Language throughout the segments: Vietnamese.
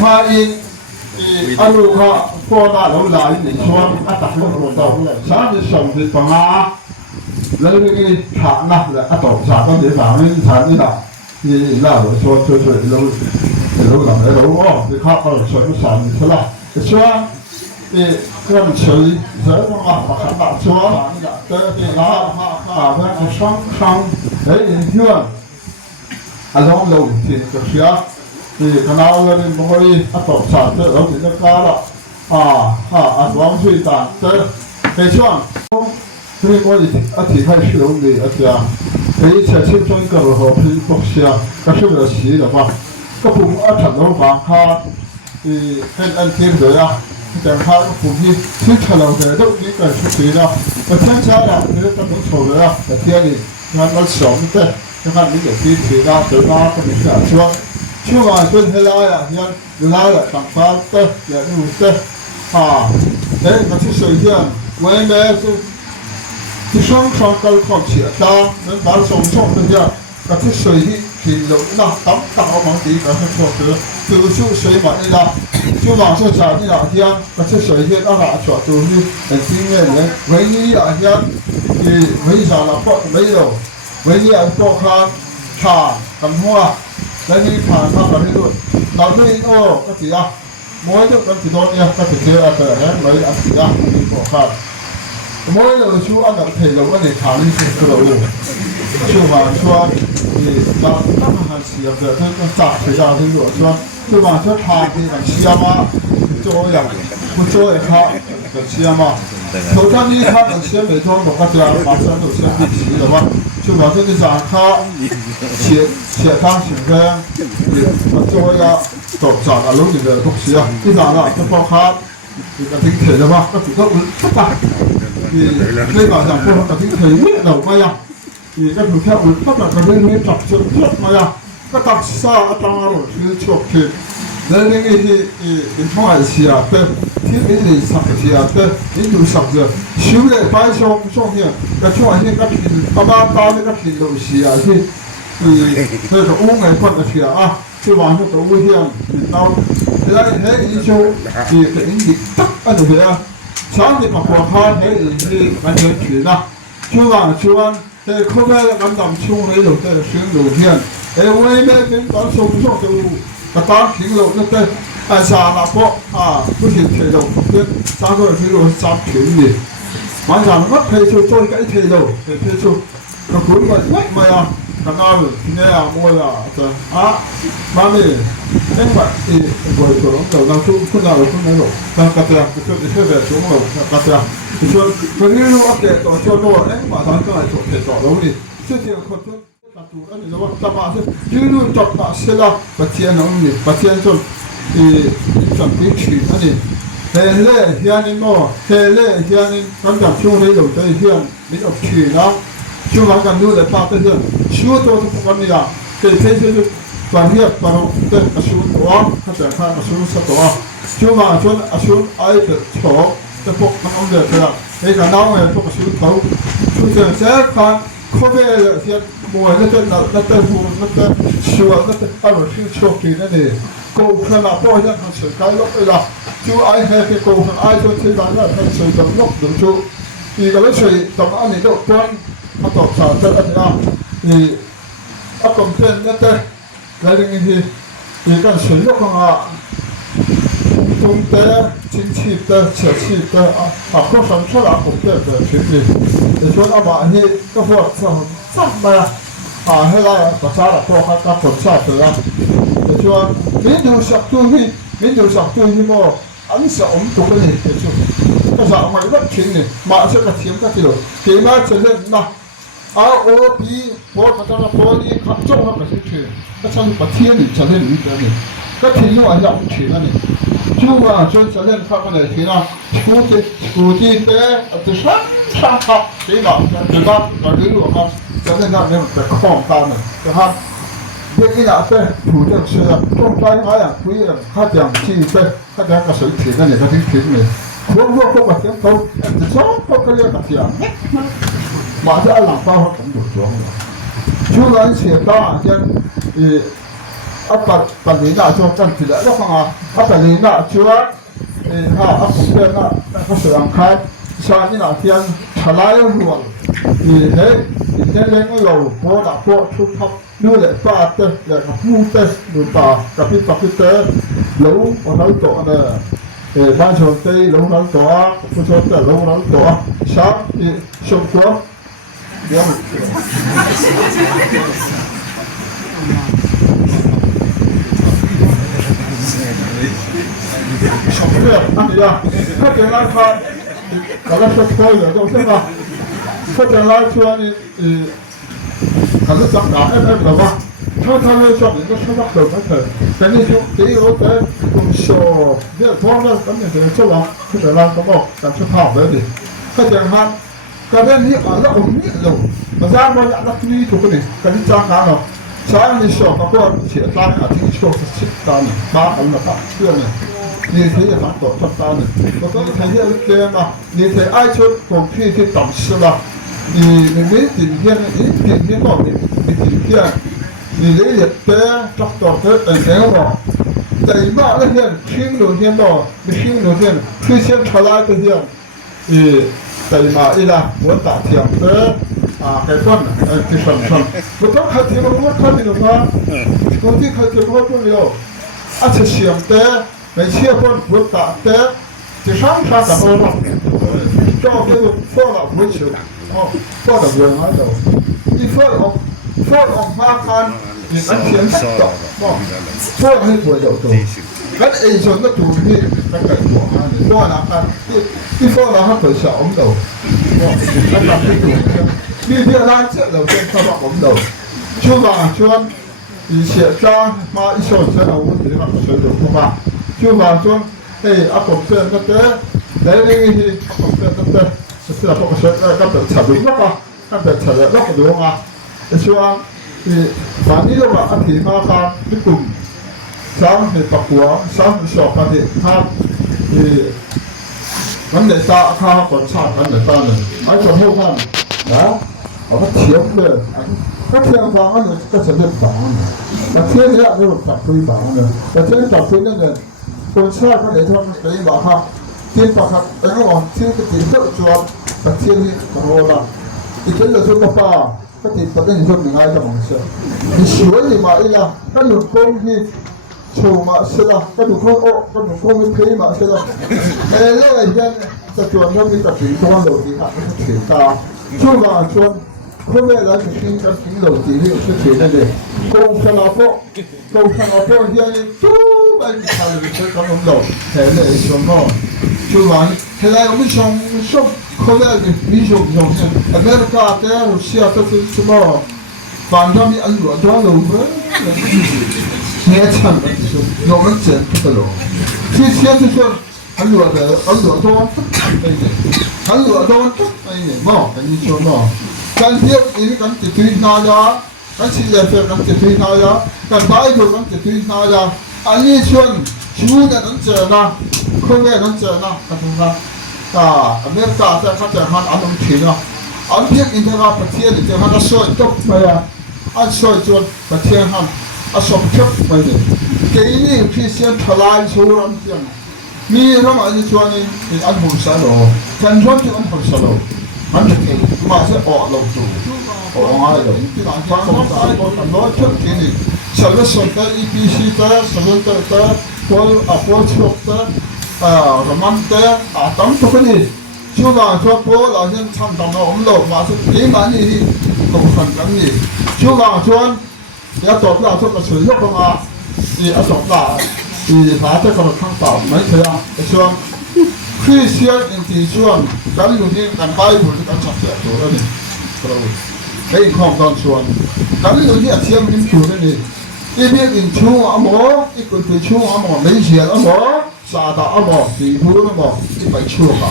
hoa in alu ha po da lo la ni chuan atak lo do sa ni som ti panga lấy cái thả nắp là tổ sản có thể vào nên sản như là thì là cho lâu làm cái lâu đó thì khác có sản sản như thế là cái số thì cái mình xử giới nó ngọc và khán giả số tới thì nó với cái xong đấy thì chưa long lâu thì cái phía thì cái nào lên mỗi tổ sản tới đó thì nó cao đó long suy tàn tới cái số所以我提开始用的一切青春个和平复兴，个是个习的话，个不成龙房他很听着呀，讲他个不是是成龙的都应该是对的，我听起来你都能瞅着呀，在店里看到小的，就看你有地铁啊、德啊，跟你讲说，去往跟黑拉呀，像拉了长发的也有的那是水线，我应该是。ที่ช่องการขอบเฉียดตานั้นบางช่องเนี่ยก็ที่สวยที่หลงนะตั้งเอาบางทีก็ให้พวกคือช่วยสวยมานี่ละช่วยมาช่วยจ่ายนี่ละที่อันก็ที่สวยที่อาหารช่วยตัวนี้เป็นสิ่งเงี้ยเลยวันนี้อ่ะที่อันที่วันนี้สารพัดไม่รู้วันนี้อ่ะพวกข้าผ่านกันหัวแล้วนี่ผ่านข้ากันด้วยเราด้วยโอ้ก็ที่อ่ะมวยทุกคนที่โดนเนี่ยก็ที่เจออะไรเลยอ่ะที่อ่ะที่พวกข้าmỗi lần chú ăn được thầy lâu anh để thả lên trên cái đầu chú mà chú ăn thì làm các hàng xìa được thế con chặt thì ra thì lụa chú mà chú thả thì bằng xìa mà trôi à không trôi thả bằng xìa mà đầu tiên đi thả bằng xìa mấy thôn một cái là mà cho đầu xìa bị xìa rồi mà chú mà chú đi giảng thả xìa thả xìa cái thì mà trôi à tổ giảng là lúc thì về thuộc xìa đi giảng là cho bao khát thì cái tính thể rồi mà cái chủ động rất là thì đây bảo rằng cô có những thấy biết đầu mày à thì các thủ theo ứng pháp là cái bên bên chọc chữ trước mày à các tập xa tăng rồi chứ chọc thì đây là cái thì không phải gì à thế thì cái gì sắp gì à thế những điều sắp rồi xíu để phải xong hiện cái chỗ này các thì ba cái thì đồ gì à thì đây là uống ngày phần là gì à chứ mà nó có nguy hiểm thì tao thì đây thế ý chỗ thì cái gì tắc anh được chưa sáng thì mặc quần khăn thế thì anh nhớ chuyện đó chú anh thì không phải là anh làm chung lấy đầu tiên là đầu tiên thì quay bên cái đó sống từ cái ta khiến lộ nó tên anh sao là có có thể thay đổi không biết sao rồi thay đổi sao chuyện gì mà rằng mất thay cho tôi cái thay đổi thì thay cho nó cũng vậy mà cái nào nghe mua là mà mình nên vậy thì buổi tối đầu năm chung không nào không nói rồi ta cắt ra cái chuyện về xuống rồi cắt ra cái chuyện cái như lúc để tổ cho nó ấy mà thằng cái này tổ để tổ đâu đi chứ thì không có cắt tu anh nó ta mà chứ như lúc chọn mà sẽ là bắt tiền nó đi bắt tiền cho thì chuẩn bị chuyện anh đi thế lệ hiện nay thế lệ hiện nay các giảm chung lấy đầu tới hiện lấy đầu chuyện đó chú vào gần nuôi để ba tới hiện chú tôi thì con này à thì thế chứ toàn hiện vào cái số đó các giải pháp số số đó chú mà chú ai được chỗ cái bộ nó không được rồi cái cả nào này bộ số thấu chú sẽ khoan không về hiện mùa nó tên mùa nó tên sửa nó tên ở phía trước thì nó để câu khăn là bao nhiêu thằng sửa cái lúc ấy là chú ai hay cái câu thằng ai cho thế là thằng sửa tấm lúc đúng chú thì cái sửa tấm anh ấy độ quan nó tổ sản xuất anh nào thì áp công tiền nó tên cái này thì cái sử dụng của công tế chính trị tế chính trị tế có sản xuất là công tế về chuyện gì thì cho nó bảo thì cái vật sản mà hay là có sao là có các vật sản từ đó thì cho mình điều sạc tu thì mà anh sẽ ổn tụ cái này thì cho cái dạng mà rất chính này mà sẽ là thiếu các điều thì mà trở nên là ô bí bố cái đó là bố đi khắp trong nó phải chuyện cái trong cái thiên thì trở nên như thế này cái thiên nó là dạng chuyện này chú mà cho trở nên khác cái này thì là chú thì thế từ sáng học thế nào từ đó là cái luồng không trở nên là nên phải không ta này cái ha việc cái nào thế thủ tướng sửa trong cái hay à quý là khác dạng chi thế khác dạng cái sự thiện này cái thiện này không có tiếng câu từ sáng có cái liên cái thiện mà sẽ làm sao họ cũng được rồi chú nói chuyện đó chứ apa panina cho kan tidak lo khanga apa panina chua ha apa pena ka serang khai sa ni na tiang thalai rual he te leng lo po da po thu thap nu le pa te le ka pu te du ta ka pi te lo o nal to da ban cho te lo nal to pu cho te lo nal to sa shom ko ya Sommer, ja, hat der Landfahrt, da lässt das Feuer, so sind wir. Hat der Landfahrt, also sagt da, da war, total schon, das schon noch so, wenn ich die Rote und so, der Vorder, dann ist der so lang, hat der Landfahrt auch, dann schon haben wir. Hat der Mann, da werden hier alle um mich so. Man sagen wir, ja, das nie tun nicht, kann ich sagen, noch. Sáng đi sổ các con chỉ tan ở thị trường thực tan ba phần là phát xưa này như thế là phát tổ phát tan này và có thể hiện lên là như thế ai cho công ty thì tổng sự là thì mình mới tìm hiện ý tìm hiện bảo mình tìm hiện thì lấy liệt tế chắc tổ tế ở nếu đó tại mà nó hiện khiêm đầu tiên đó mình khiêm đầu tiên khi xem trở lại cái hiện thì tại mà ý là muốn tạo thiện tế cái phần cái phần một lúc khai thì nó muốn khai thì nó mà công ty khai thì nó cũng nhiều chỉ xem tế để chia phần vượt tạ tế chỉ sáng cả nó cho cái phô là vượt chịu phô là vượt ngay đầu đi phô ông pha khan thì anh xem hết rồi phô là hết vượt đầu rồi cái ấy cho nó tụi đi cái của anh phô là khan đi phô là hết phải sợ ông đầu anh làm cái tụi đi Việt Nam trước đầu tiên cho bọn đầu chưa vào chuan thì sẽ ra mà ít số sẽ là vấn đề mà sử dụng không vào chưa vào chuan thì áp dụng trên cái tế đấy thì áp dụng trên cái tế sẽ là một số các bệnh trả đúng lắm à các bệnh trả lẽ lắm đúng không à chuan thì bản ý là anh thì mà khang cái cùng sáng thì tập huấn sáng thì sửa cái thì khang thì vấn đề ta khang còn sao vấn đề ta này anh còn hô khang đó ở cái thiếu nữa các thiên vàng nữa các sản phẩm vàng nữa và thiên hạ nó tập phi vàng nữa và thiên tập phi nữa làคนชาติเขาเนี่ยทำเป็นแบบว่าthiênประคับแต่ก็บอกthiên cái tiền rất chua và thiên thì còn hồ là thì cái là số các ba cái tiềnประเด็นส่วนหนึ่งอะไรจะมองเสียที่สวยนี่มาอีกแล้วก็หนุนโค้งที่โชว์มาเสียละก็หนุนโค้งโอ้ก็หนุนโค้งไม่เพลมาเสียละเรื่องอะไรเนี่ยจะชวนเขามีแต่ถึงตัวโหลดีค่ะไม่ถึงตาช่วงว่าชวนเขาไม่รับถึงกับถึงโหลดีที่สุดเสียนั่นเองโกงชนะโป๊ะเฮียนี่ตู้ไปทำอะไรก็ต้องโหลแต่เนี่ยชวนก็ช่วงว่าเฮ้ยเราไม่ชมเขาเนี่ยมีชมเนี่ยอเมริกาแต่รัสเซียก็คือชั่วโมง反正你安卓多了呗，你也抢了，我们捡不得了。之前就说安卓多，安卓多哎呀，嘛，跟你说嘛，咱这你咱这对哪呀？咱现在说咱这对哪呀？咱摆头咱这对哪呀？安你说，书呢能捡呐，课呢能捡呐，看懂吗？啊，没有打在他在他安能听啊。安偏因他个不贴的，他那说都没呀，安说就不贴他，啊说不贴没的，给你去先出来出人讲，你他妈就说呢，你安红山路，真说就安红山路，安这个嘛是恶路走，恶爱路，反正大部分攞出给你，什么说的 EPC 的，什么的，我出的，什么的，等都给你。就讲说波老先唱到了我们老嘛是几万亿都很容易，就讲说要做不了这个水肉嘛，你要做不了，你拿这个看到没错啊？说可以先in地说，咱有些咱摆不是咱常见做的呢，可以看到说，咱有些先民做的呢，一边in出阿毛，一个对出阿毛，没钱阿毛，啥的阿毛，地铺阿毛，一百出嘛。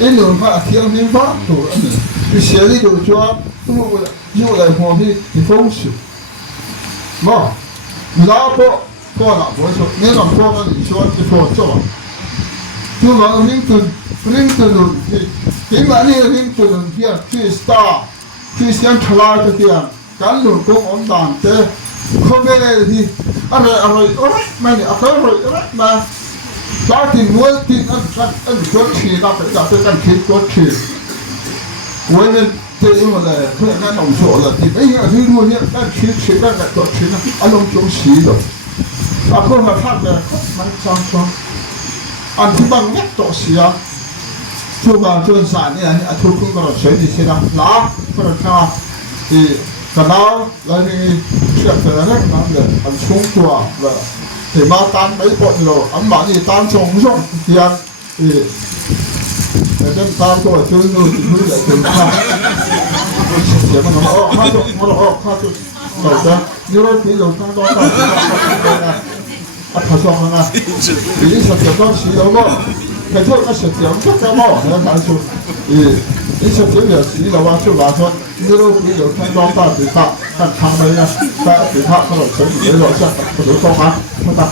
因为嘛，天民法做的呢，就写的就说，都用来方面的方式，嘛，哪个过哪个说，你让过那你说就说做，就讲林顿的，你嘛你林顿的去 star， 去先出来的点，赶路公我们当的， không nghe thì ăn rồi mày này ăn rồi mà giá tiền mua tiền ăn chuột chỉ là phải trả tới ăn thịt chuột chỉ với nên thế mà là không là nông số là thì bây giờ thì luôn nhá ăn thịt chỉ là chuột chỉ là ăn lông chung xí rồi à không là khác là mấy trăm trăm ăn thì bằng nhất tổ xí à chú bà chú sản này à chú cũng có chơi gì thế nào lá có được sao thì cái nào là đi chuyện phải là rất lắm rồi ăn xuống qua và thì mà tan mấy bọn rồi ăn mà thì tan trống rộng thì ăn thì để cho tan tôi chơi người thì mới lại từ xa chỉ mà nó hát được rồi đó như vậy thì rồi sang đó là thật sự là ý thật sự đó chỉ đâu đó cái thôi nó sẽ tiếng chắc chắn mà nó nói chung ý sẽ tiếng là chỉ làว่า就来说như đâu thì rồi sang đó ta thì ta看他们呢在其他可能城里面楼下可能都还不大